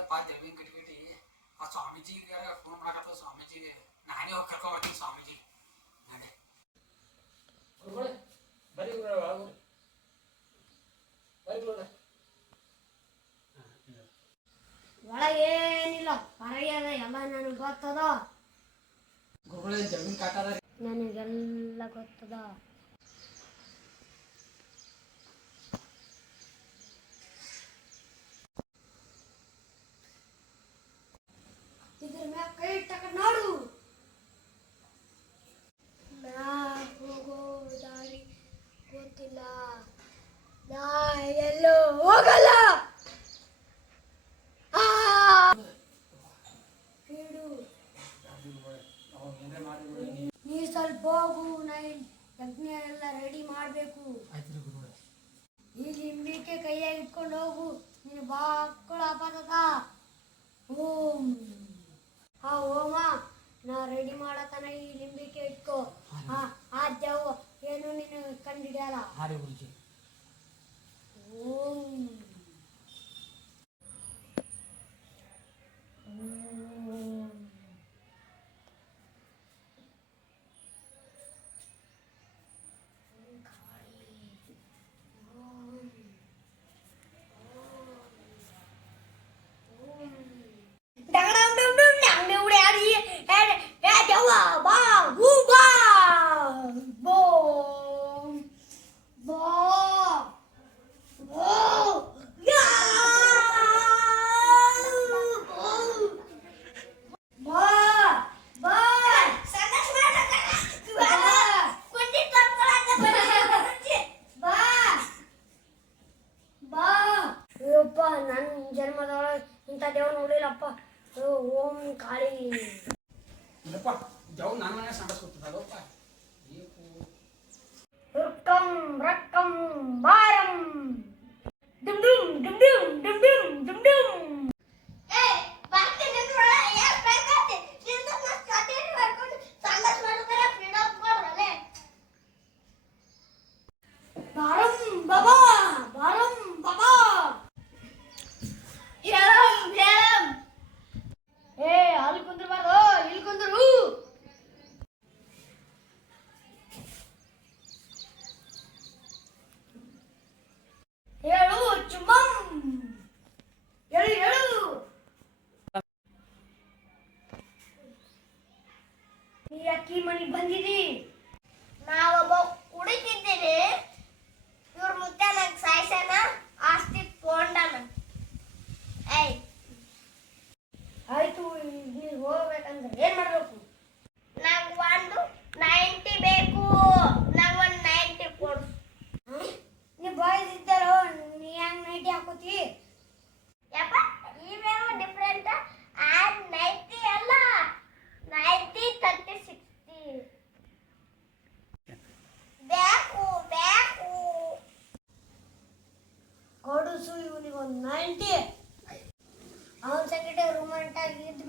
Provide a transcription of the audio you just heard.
ದೇವಿ ಕಿಟಕಿಟಿ ಆ ಸ್ವಾಮೀಜಿಗೆ ಫೋನ್ ಮಾಡಕತ್ತ ಸ್ವಾಮೀಜಿಗೆ ನಾನೇ ಹೋಗಿ ಕರ್ಕೊಂಡ್ಬರ್ತೀನಿ ಸ್ವಾಮೀಜಿ ನಡೆ ಬರೀ ಒಳಗೇನಿಲ್ಲ ಹೊರಗೆ ಅದ ಎಲ್ಲ ನನಗೆ ಗೊತ್ತದ ಗುರುಗಳೇ ಜಮೀನ್ ಕಾಟದ ನನಗೆಲ್ಲ ಗೊತ್ತದ ಇದ್ರ ಮ್ಯಾಗ ಕೈ ಇಟ್ಟಕ ನೋಡು ನಾ ಹೋಗೋ ದಾರಿ ಗೊತ್ತಿಲ್ಲ ನಾ ಎಲ್ಲೋ ಹೋಗಲ್ಲ ನೀ ಸ್ವಲ್ಪ ಹೋಗು ನಾ ಯಜ್ಞ ಎಲ್ಲ ರೆಡಿ ಮಾಡಬೇಕು ಈ ಲಿಂಬಿಕೆ ಕೈಯಾಗಿ ಇಟ್ಕೊಂಡು ಹೋಗು ನೀನು ಬಾಕ್ಕಳು ಆಪತ್ತದ ಓಂ ಹಾ ಓಮ ನಾ ರೆಡಿ ಮಾಡತನ ಈ ಲಿಂಬಿಕೆ ಇಟ್ಕೋ ಆ ದೆವ್ವ ಏನು ನೀನು ಕಂಡಿಡಿಯಲ್ಲ ಓಂ ನನ್ನ ಜನ್ಮದೊಳಗೆ ಇಂಥ ದೇವ್ ನೋಡಿಲ್ಲಪ್ಪ ಓಂ ಕಾಳಿ ದೇವ್ ನನ್ನ ಮನೆ ಸಂಡಿಸ್ಕೊತದಪ್ಪ ರುಕ್ಕಂ ರಕ್ಕಂ ಬಾರಂ ಡುಮ್ ಡುಮ್ ಡುಮ್ ಡುಮ್ ಡುಮ್ ಡುಮ್ ಡುಮ್ ಡುಮ್ ಬಾರಂ ಬಾಬಾ ಬಾರಂ ಬಾಬಾ ಏ ಅಲ್ಲಿ ಕುಂದ್ರಬಾರ್ದು ಇಲ್ಲಿ ಕುಂದ್ರು ಹೇಳು ಚುಮ್ಮಂ ಹೇಳು ಹೇಳು ನೀ ಅಕ್ಕಿ ಮನೆಗೆ ಬಂದಿದಿ ನಾವೊಬ್ಬ ಹುಡುಕಿದ್ದೀನಿ ಇವ್ರ ಮುತ್ತ ನಂಗೆ ಸಾಯ್ಸನ ಆಸ್ತಿ ತಗೊಂಡನ ಏಯ್ ಆಯ್ತು ನೀವು ಹೋಗ್ಬೇಕಂದ್ರೆ ಏನ್ ಮಾಡ್ಬೇಕು ನಂಗೆ ಒಂದು 90 ಬೇಕು ನಂಗೆ ಒಂದು 90 ಕೊಡು ನೀ ಬಾಯ್ಸ್ ಇದ್ದಾರೋ ನೀ ಹೆಂಗ್ ನೈಟಿ ಹಾಕೋತಿ ಯಪ್ಪ ಇವೇನೋ ಡಿಫ್ರೆಂಟ್ ಆ 90 ಅಲ್ಲ 90 30 60 ಬೇಕು ಬೇಕು ಕೊಡುಸು ಇವನಿಗೆ ಒಂದು 90 ಅವನ ಸಂಗಟ ರೂಮಂಟಾಗಿ ಇದ್ದು